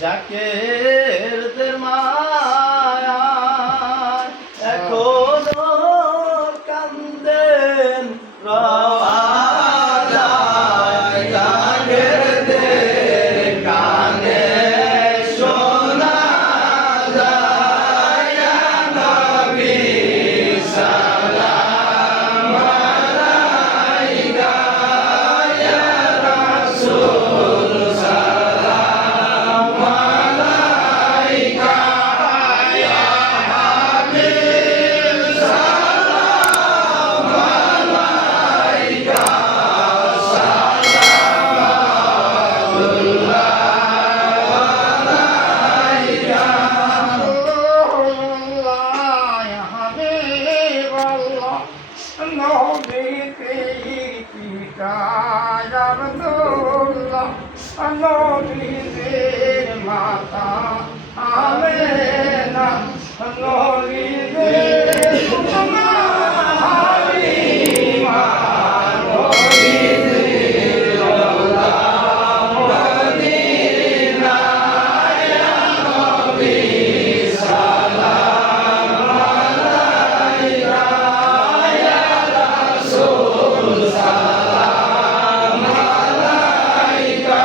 জাকেরদের মায়ায় এখনো কান্দেন রওয়ানায়। জাকেরদের কানে শোনা যায় ইয়া নবী সালাম আলাইকা ইয়া রাসূল সালাম আলাইকা ইয়া হাবিব সালাম আলাইকা নবীদের মাতা আমেনা নবীদের মা হালিমা নবীদের আল্লাহ মদিনা ইয়া নবী সালাম আলাইকা ইয়া রাসূল সালাম আলাইকা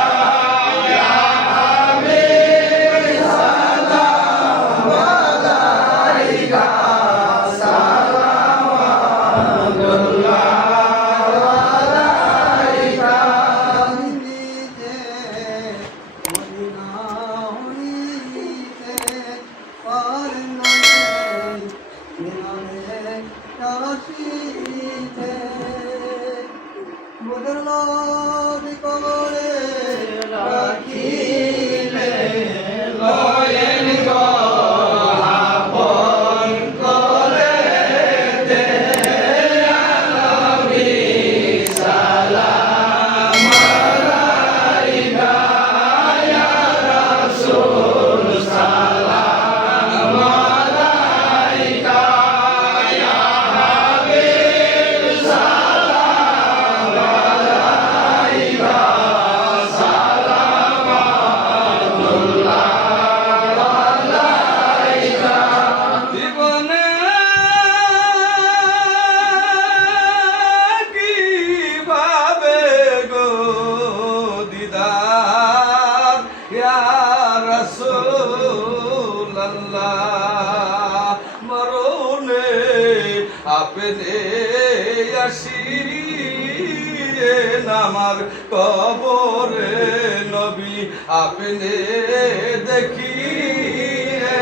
ইয়া হাবিব সালাম আলাইকা রাখিলে লয়েন গো আপন করে দে ইয়া নবী সালাম আলাইকা ইয়া রাসূল সালাম আলাইকা ইয়া হাবিব সালাম আলাইকা জীবনে কিভাবে গো দিদার ইয়া রাসূলুল্লাহ মরণে আপনি আসিয়েন আমার কবরে নবী আপনি দেখিয়ে